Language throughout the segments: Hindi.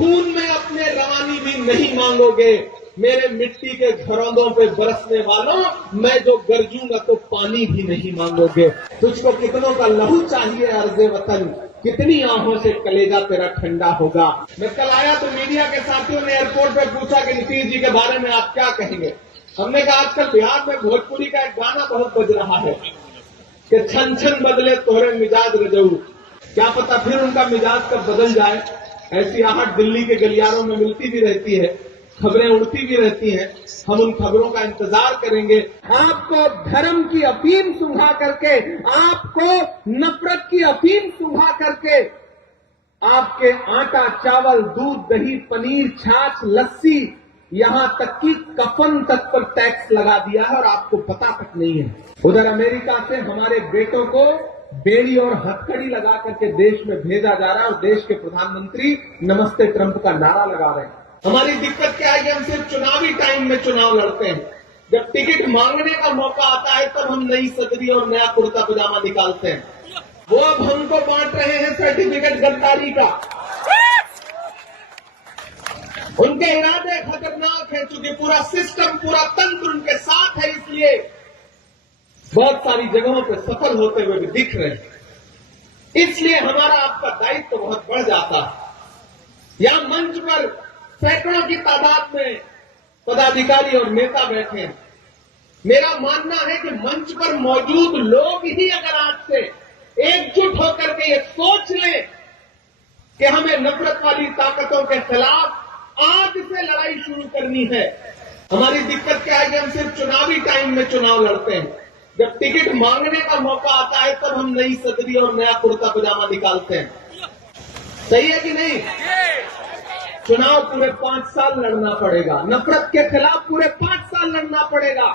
खून में अपने रवानी भी नहीं मांगोगे। मेरे मिट्टी के घरौंदों पे बरसने वालों, मैं जो गरजूंगा तो पानी भी नहीं मांगोगे। तुझको कितनों का लहू चाहिए अर्ज़े वतन, कितनी आंखों से कलेजा तेरा ठंडा होगा। मैं कल आया तो मीडिया के साथियों ने एयरपोर्ट पे पूछा कि नीतीश जी के बारे में आप क्या कहेंगे। हमने कहा आजकल बिहार में भोजपुरी का एक गाना बहुत बज रहा है कि छन छन बदले तोहरे मिजाज रजऊ। क्या पता फिर उनका मिजाज कब बदल जाए। ऐसी आहट दिल्ली के गलियारों में मिलती भी रहती है, खबरें उड़ती भी रहती हैं। हम उन खबरों का इंतजार करेंगे। आपको धर्म की अफीम सुंघा करके, आपको नफरत की अफीम सुंघा करके, आपके आटा, चावल, दूध, दही, पनीर, छाछ, लस्सी, यहां तक कि कफन तक पर टैक्स लगा दिया है और आपको पता तक नहीं है। उधर अमेरिका से हमारे बेटों को बेड़ी और हथकड़ी लगा करके देश में भेजा जा रहा है और देश के प्रधानमंत्री नमस्ते ट्रंप का नारा लगा रहे हैं। हमारी दिक्कत क्या है कि हम सिर्फ चुनावी टाइम में चुनाव लड़ते हैं। जब टिकट मांगने का मौका आता है तब हम नई सदरी और नया कुर्ता पजामा निकालते हैं। वो अब हमको बांट रहे हैं सर्टिफिकेट गद्दारी का। उनके इरादे खतरनाक हैं, क्योंकि पूरा सिस्टम, पूरा तंत्र उनके साथ है, इसलिए बहुत सारी जगहों पर सफल होते हुए भी दिख रहे हैं। इसलिए हमारा आपका दायित्व तो बहुत बढ़ जाता है। यहां मंच पर सैकड़ों की तादाद में पदाधिकारी और नेता बैठे हैं। मेरा मानना है कि मंच पर मौजूद लोग ही अगर आज से एकजुट होकर के ये सोच लें कि हमें नफरत वाली ताकतों के खिलाफ आज से लड़ाई शुरू करनी है। हमारी दिक्कत क्या है कि हम सिर्फ चुनावी टाइम में चुनाव लड़ते हैं। जब टिकट मांगने का मौका आता है तब हम नई सदरी और नया कुर्ता पजामा निकालते हैं। सही है कि नहीं? चुनाव पूरे 5 साल लड़ना पड़ेगा। नफरत के खिलाफ पूरे 5 साल लड़ना पड़ेगा।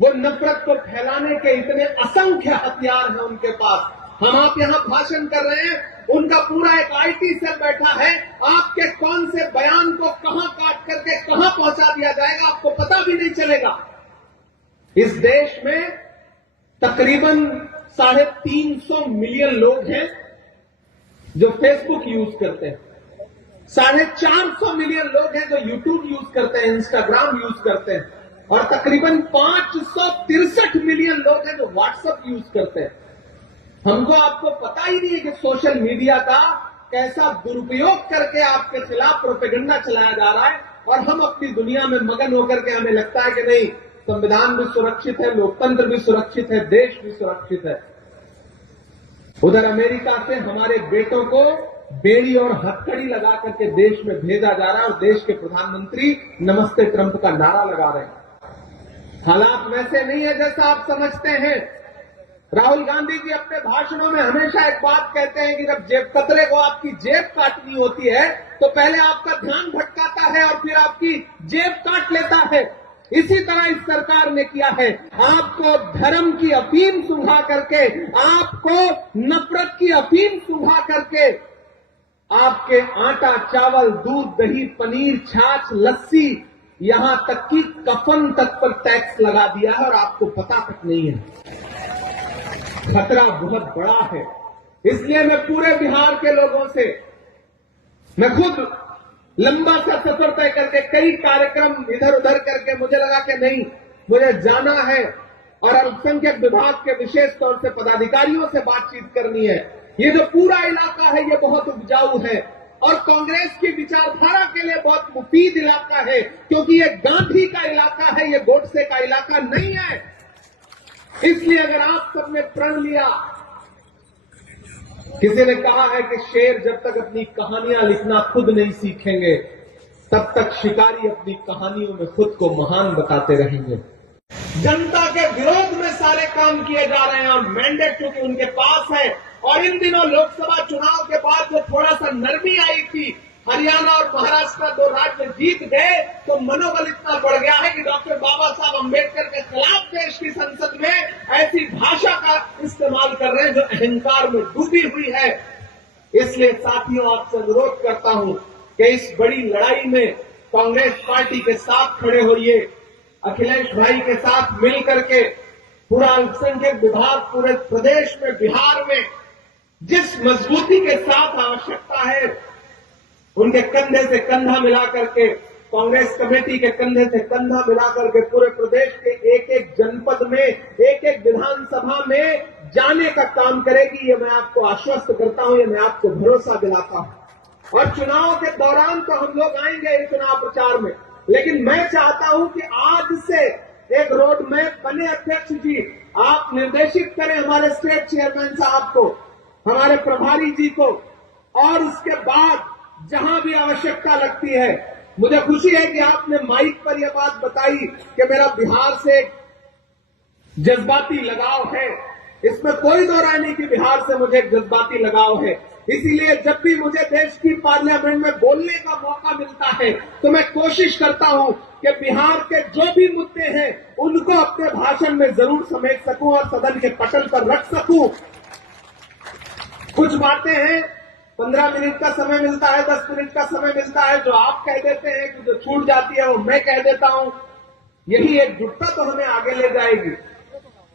वो नफरत को फैलाने के इतने असंख्य हथियार हैं उनके पास। हम आप यहां भाषण कर रहे हैं, उनका पूरा एक आईटी सेल बैठा है। आपके कौन से बयान को कहां काट करके कहां पहुंचा दिया जाएगा आपको पता भी नहीं चलेगा। इस देश में तकरीबन 350 मिलियन लोग हैं जो फेसबुक यूज करते हैं। 450 मिलियन लोग हैं जो यूट्यूब यूज करते हैं, इंस्टाग्राम यूज करते हैं, और तकरीबन 563 मिलियन लोग हैं जो व्हाट्सएप यूज करते हैं। हमको आपको पता ही नहीं है कि सोशल मीडिया का कैसा दुरुपयोग करके आपके खिलाफ प्रोपेगेंडा चलाया जा रहा है, और हम अपनी दुनिया में मगन होकर के हमें लगता है कि नहीं, संविधान भी सुरक्षित है, लोकतंत्र भी सुरक्षित है, देश भी सुरक्षित है। उधर अमेरिका से हमारे बेटों को बेड़ी और हथकड़ी लगा करके देश में भेजा जा रहा है और देश के प्रधानमंत्री नमस्ते ट्रंप का नारा लगा रहे हैं। हालात वैसे नहीं है जैसा आप समझते हैं। राहुल गांधी जी अपने भाषणों में हमेशा एक बात कहते हैं कि जब जेब कतरे को आपकी जेब काटनी होती है तो पहले आपका ध्यान भटकाता है और फिर आपकी जेब काट लेता है। इसी तरह इस सरकार ने किया है। आपको धर्म की अफीम सुंघा करके, आपको नफरत की अफीम सुंघा करके, आपके आटा, चावल, दूध, दही, पनीर, छाछ, लस्सी, यहां तक कि कफन तक पर टैक्स लगा दिया है और आपको पता तक नहीं है। खतरा बहुत बड़ा है। इसलिए मैं पूरे बिहार के लोगों से, मैं खुद लंबा सा सफर तय करके कई कार्यक्रम इधर उधर करके मुझे लगा कि नहीं, मुझे जाना है और अल्पसंख्यक विभाग के विशेष तौर से पदाधिकारियों से बातचीत करनी है। ये जो पूरा इलाका है ये बहुत उपजाऊ है और कांग्रेस की विचारधारा के लिए बहुत मुफीद इलाका है, क्योंकि ये गांधी का इलाका है, ये गोडसे का इलाका नहीं है। इसलिए अगर आप सबने प्रण लिया, किसी ने कहा है कि शेर जब तक अपनी कहानियां लिखना खुद नहीं सीखेंगे तब तक शिकारी अपनी कहानियों में खुद को महान बताते रहेंगे। जनता के विरोध में सारे काम किए जा रहे हैं और मैंडेट क्योंकि उनके पास है। और इन दिनों लोकसभा चुनाव के बाद जो थोड़ा सा नरमी आई थी, हरियाणा और महाराष्ट्र 2 राज्य जीत गए, तो मनोबल इतना बढ़ गया है कि डॉक्टर बाबा साहब अंबेडकर के खिलाफ देश की संसद में ऐसी भाषा का इस्तेमाल कर रहे हैं जो अहंकार में डूबी हुई है। इसलिए साथियों, आपसे अनुरोध करता हूं कि इस बड़ी लड़ाई में कांग्रेस पार्टी के साथ खड़े होइए। अखिलेश भाई के साथ मिल करके पूरा अल्पसंख्यक विभाग पूरे प्रदेश में, बिहार में जिस मजबूती के साथ आवश्यकता है उनके कंधे से कंधा मिला करके, कांग्रेस कमेटी के कंधे से कंधा मिला करके पूरे प्रदेश के एक एक जनपद में, एक एक विधानसभा में जाने का काम करेगी। ये मैं आपको आश्वस्त करता हूं, ये मैं आपको भरोसा दिलाता हूं। और चुनाव के दौरान तो हम लोग आएंगे इस चुनाव प्रचार में, लेकिन मैं चाहता हूं कि आज से एक रोड मैप बने। अध्यक्ष जी, आप निर्देशित करें हमारे स्टेट चेयरमैन साहब को, हमारे प्रभारी जी को, और उसके बाद जहां भी आवश्यकता लगती है। मुझे खुशी है कि आपने माइक पर यह बात बताई कि मेरा बिहार से जज्बाती लगाव है। इसमें कोई दो राय नहीं कि बिहार से मुझे एक जज्बाती लगाव है। इसीलिए जब भी मुझे देश की पार्लियामेंट में बोलने का मौका मिलता है तो मैं कोशिश करता हूं कि बिहार के जो भी मुद्दे हैं उनको अपने भाषण में जरूर समेट सकूं और सदन के पटल पर रख सकूं। कुछ बातें हैं, 15 मिनट का समय मिलता है, 10 मिनट का समय मिलता है, जो आप कह देते हैं कि जो छूट जाती है वो मैं कह देता हूं। यही एकजुटता तो हमें आगे ले जाएगी।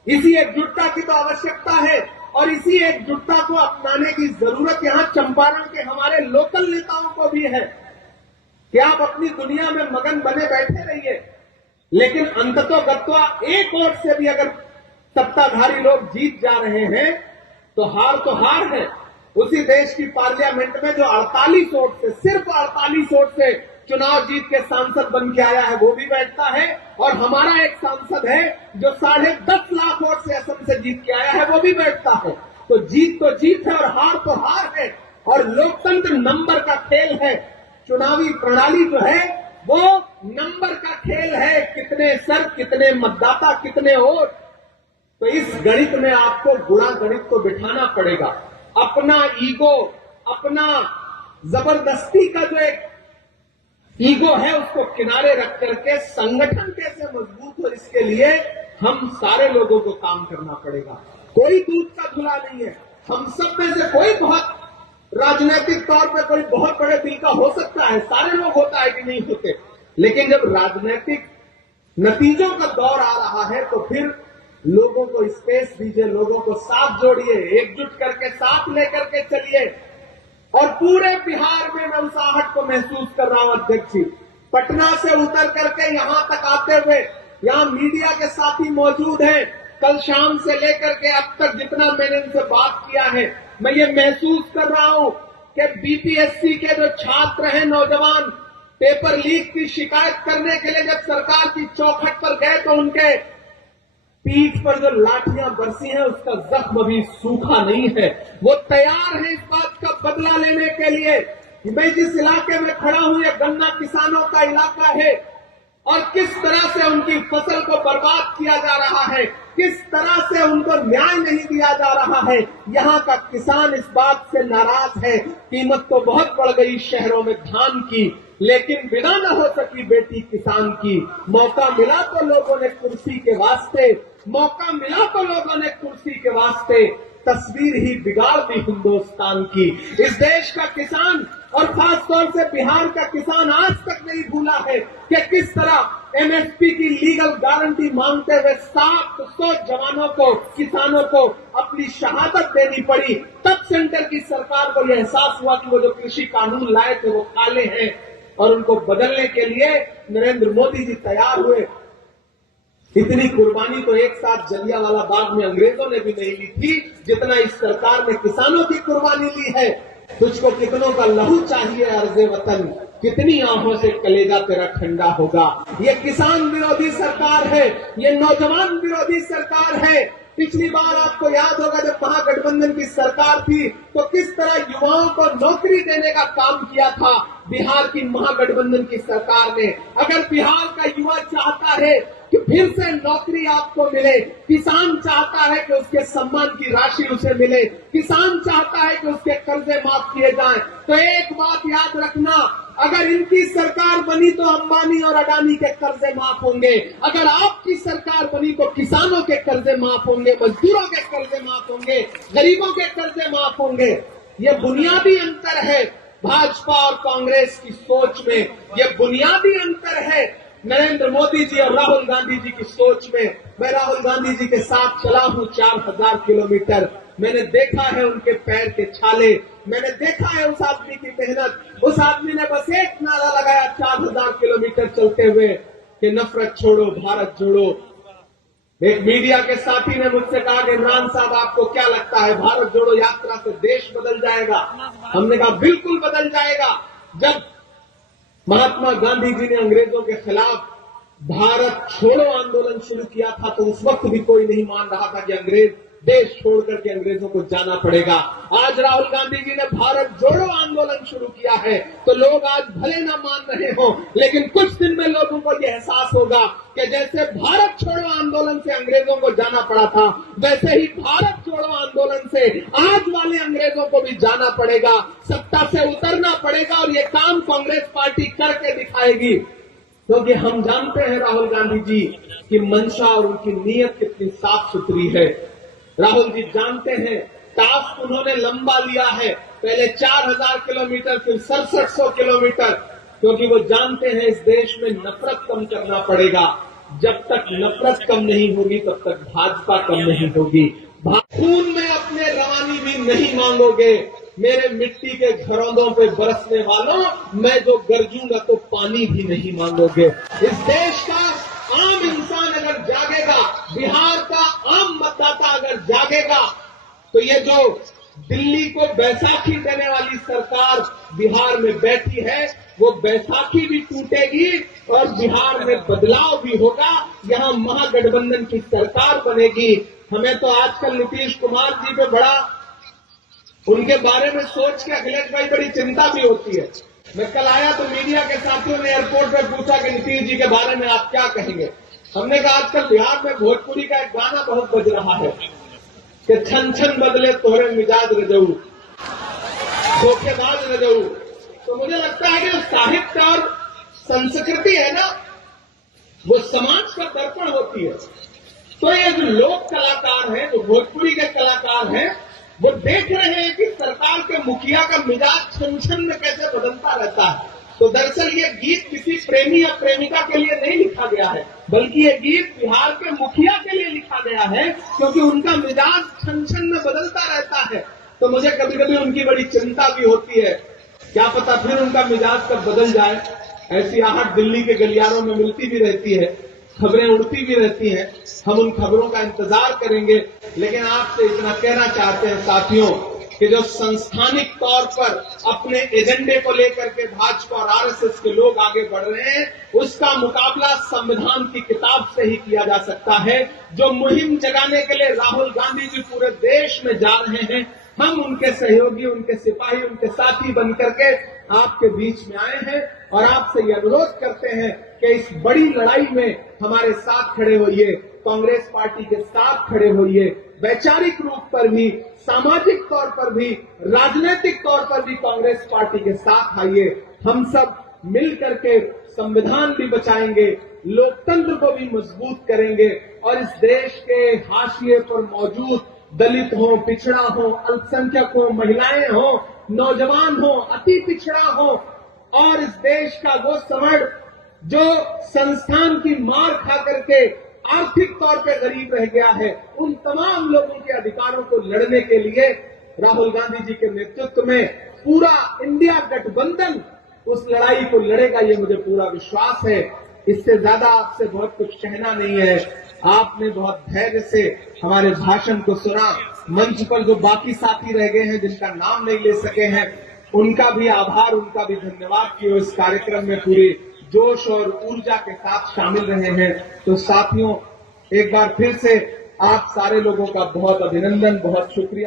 इसी एकजुटता की तो आवश्यकता है और इसी एकजुटता को अपनाने की जरूरत यहां चंपारण के हमारे लोकल नेताओं को भी है कि आप अपनी दुनिया में मगन बने बैठे रहिए, लेकिन अंततोगत्वा एक ओर से भी अगर सत्ताधारी लोग जीत जा रहे हैं तो हार है। उसी देश की पार्लियामेंट में जो 48 वोट से, सिर्फ 48 वोट से चुनाव जीत के सांसद बन के आया है वो भी बैठता है, और हमारा एक सांसद है जो 10.5 लाख वोट से असम से जीत के आया है वो भी बैठता है। तो जीत है और हार तो हार है। और लोकतंत्र नंबर का खेल है। चुनावी प्रणाली जो है वो नंबर का खेल है, कितने सर, कितने मतदाता, कितने वोट। तो इस गणित में आपको गुणा गणित को बिठाना पड़ेगा। अपना ईगो, अपना जबरदस्ती का जो एक ईगो है उसको किनारे रख करके संगठन कैसे मजबूत हो, इसके लिए हम सारे लोगों को काम करना पड़ेगा। कोई दूध का धुला नहीं है। हम सब में से कोई बहुत राजनीतिक तौर पे कोई बहुत बड़े दिल का हो सकता है, सारे लोग होता है कि नहीं होते, लेकिन जब राजनीतिक नतीजों का दौर आ रहा है तो फिर लोगों को स्पेस दीजिए, लोगों को साथ जोड़िए, एकजुट करके साथ लेकर के चलिए। और पूरे बिहार में मैं उस आहट को महसूस कर रहा हूं अध्यक्ष जी। पटना से उतर करके यहां तक आते हुए, यहां मीडिया के साथी मौजूद हैं। कल शाम से लेकर के अब तक जितना मैंने इनसे बात किया है, मैं ये महसूस कर रहा हूं कि बीपीएससी के जो छात्र हैं, नौजवान, पेपर लीक की शिकायत करने के लिए जब सरकार की चौखट पर गए तो उनके पीठ पर जो लाठियां बरसी हैं उसका जख्म अभी सूखा नहीं है। वो तैयार है इस बात का बदला लेने के लिए। मैं जिस इलाके में खड़ा हूं ये गन्ना किसानों का इलाका है और किस तरह से उनकी फसल को बर्बाद किया जा रहा है, किस तरह से उनको न्याय नहीं दिया जा रहा है। यहाँ का किसान इस बात से नाराज है। कीमत तो बहुत बढ़ गई शहरों में धान की, लेकिन बिना न हो सकी बेटी किसान की। मौका मिला तो लोगों ने कुर्सी के वास्ते, मौका मिला तो लोगों ने कुर्सी के वास्ते तस्वीर ही बिगाड़ दी हिंदुस्तान की। इस देश का किसान और खासतौर से बिहार का किसान आज तक नहीं भूला है कि किस तरह एमएसपी की लीगल गारंटी मांगते हुए 700 जवानों को, किसानों को अपनी शहादत देनी पड़ी। तब सेंटर की सरकार को यह एहसास हुआ कि वो जो कृषि कानून लाए थे वो काले हैं और उनको बदलने के लिए नरेंद्र मोदी जी तैयार हुए। इतनी कुर्बानी तो एक साथ जलियांवाला बाग में अंग्रेजों ने भी नहीं ली थी जितना इस सरकार ने किसानों की कुर्बानी ली है। तुझको कितनों का लहू चाहिए अर्ज़े वतन, कितनी आंखों से कलेजा तेरा ठंडा होगा। ये किसान विरोधी सरकार है, ये नौजवान विरोधी सरकार है। पिछली बार आपको याद होगा जब महागठबंधन की सरकार थी तो किस तरह युवाओं को नौकरी देने का काम किया था बिहार की महागठबंधन की सरकार ने। अगर बिहार का युवा चाहता है कि फिर से नौकरी आपको मिले, किसान चाहता है कि उसके सम्मान की राशि उसे मिले, किसान चाहता है कि उसके कर्जे माफ किए जाएं, तो एक बात याद रखना, अगर इनकी सरकार बनी तो अंबानी और अडानी के कर्जे माफ होंगे। अगर आपकी सरकार बनी तो किसानों के कर्जे माफ होंगे, मजदूरों के कर्जे माफ होंगे, गरीबों के कर्जे माफ होंगे। ये बुनियादी अंतर है भाजपा और कांग्रेस की सोच में, ये बुनियादी अंतर है नरेंद्र मोदी जी और राहुल गांधी जी की सोच में। मैं राहुल गांधी जी के साथ चला हूं 4000 किलोमीटर। मैंने देखा है उनके पैर के छाले, मैंने देखा है उस आदमी की मेहनत। उस आदमी ने बस एक नारा लगाया 4000 किलोमीटर चलते हुए कि नफरत छोड़ो भारत जोड़ो। एक मीडिया के साथी ने मुझसे कहा कि इमरान साहब आपको क्या लगता है भारत जोड़ो यात्रा से देश बदल जाएगा? हमने कहा बिल्कुल बदल जाएगा। जब महात्मा गांधी जी ने अंग्रेजों के खिलाफ भारत छोड़ो आंदोलन शुरू किया था तो उस वक्त भी कोई नहीं मान रहा था कि अंग्रेज देश छोड़ करके अंग्रेजों को जाना पड़ेगा। आज राहुल गांधी जी ने भारत जोड़ो आंदोलन शुरू किया है तो लोग आज भले ना मान रहे हो, लेकिन कुछ दिन में लोगों को यह एहसास होगा कि जैसे भारत छोड़ो आंदोलन से अंग्रेजों को जाना पड़ा था, वैसे ही भारत छोड़ो आंदोलन से आज वाले अंग्रेजों को भी जाना पड़ेगा, सत्ता से उतरना पड़ेगा। और ये काम कांग्रेस पार्टी करके दिखाएगी, क्योंकि हम जानते हैं राहुल गांधी जी की मंशा और उनकी नीयत कितनी साफ सुथरी है। राहुल जी जानते हैं टास्क उन्होंने लंबा लिया है, पहले 4000 किलोमीटर फिर 6700 किलोमीटर, क्योंकि वो जानते हैं इस देश में नफरत कम करना पड़ेगा। जब तक नफरत कम नहीं होगी तब तक भाजपा कम नहीं होगी। खून में अपने रवानी भी नहीं मांगोगे, मेरे मिट्टी के घरौंदों पे बरसने वालों, मैं जो गरजूंगा तो पानी भी नहीं मांगोगे। इस देश का आम इंसान अगर जागेगा, बिहार का आम मतदाता अगर जागेगा, तो ये जो दिल्ली को बैसाखी देने वाली सरकार बिहार में बैठी है, वो बैसाखी भी टूटेगी और बिहार में बदलाव भी होगा। यहाँ महागठबंधन की सरकार बनेगी। हमें तो आजकल नीतीश कुमार जी पे बड़ा उनके बारे में सोच के अखिलेश भाई बड़ी चिंता भी होती है। मैं कल आया तो मीडिया के साथियों ने एयरपोर्ट पर पूछा कि नीतीश जी के बारे में आप क्या कहेंगे। हमने कहा आजकल बिहार में भोजपुरी का एक गाना बहुत बज रहा है कि छन छन बदले तोहरे मिजाज रजऊ, धोखेबाज रजऊ। तो मुझे लगता है कि जो साहित्य और संस्कृति है ना, वो समाज का दर्पण होती है। तो ये जो लोक कलाकार हैं, जो भोजपुरी के कलाकार हैं, वो देख रहे हैं कि सरकार के मुखिया का मिजाज छन छन में कैसे बदलता रहता है। तो दरअसल ये गीत किसी प्रेमी या प्रेमिका के लिए नहीं लिखा गया है, बल्कि ये गीत बिहार के मुखिया के लिए लिखा गया है, क्योंकि उनका मिजाज छन छन में बदलता रहता है। तो मुझे कभी कभी उनकी बड़ी चिंता भी होती है, क्या पता फिर उनका मिजाज कब बदल जाए। ऐसी आहट दिल्ली के गलियारों में मिलती भी रहती है, खबरें उड़ती भी रहती हैं। हम उन खबरों का इंतजार करेंगे, लेकिन आपसे इतना कहना चाहते हैं साथियों कि जो संस्थानिक तौर पर अपने एजेंडे को लेकर के भाजपा और आरएसएस के लोग आगे बढ़ रहे हैं, उसका मुकाबला संविधान की किताब से ही किया जा सकता है। जो मुहिम जगाने के लिए राहुल गांधी जी पूरे देश में जा रहे हैं, हम उनके सहयोगी, उनके सिपाही, उनके साथी बन करके आपके बीच में आए हैं और आपसे ये अनुरोध करते हैं कि इस बड़ी लड़ाई में हमारे साथ खड़े होइए, कांग्रेस पार्टी के साथ खड़े होइए। वैचारिक रूप पर भी, सामाजिक तौर पर भी, राजनीतिक तौर पर भी कांग्रेस पार्टी के साथ आइए। हम सब मिल करके संविधान भी बचाएंगे, लोकतंत्र को भी मजबूत करेंगे और इस देश के हाशिए पर मौजूद दलित हो, पिछड़ा हो, अल्पसंख्यक हो, महिलाएं हो, नौजवान हो, अति पिछड़ा हो और इस देश का वो समण जो संस्थान की मार खा करके आर्थिक तौर पे गरीब रह गया है, उन तमाम लोगों के अधिकारों को लड़ने के लिए राहुल गांधी जी के नेतृत्व में पूरा इंडिया गठबंधन उस लड़ाई को लड़ेगा, ये मुझे पूरा विश्वास है। इससे ज्यादा आपसे बहुत कुछ कहना नहीं है। आपने बहुत धैर्य से हमारे भाषण को सुना। मंच पर जो बाकी साथी रह गए हैं जिनका नाम नहीं ले सके हैं, उनका भी आभार, उनका भी धन्यवाद कि वो इस कार्यक्रम में पूरी जोश और ऊर्जा के साथ शामिल रहे हैं। तो साथियों, एक बार फिर से आप सारे लोगों का बहुत अभिनंदन, बहुत शुक्रिया।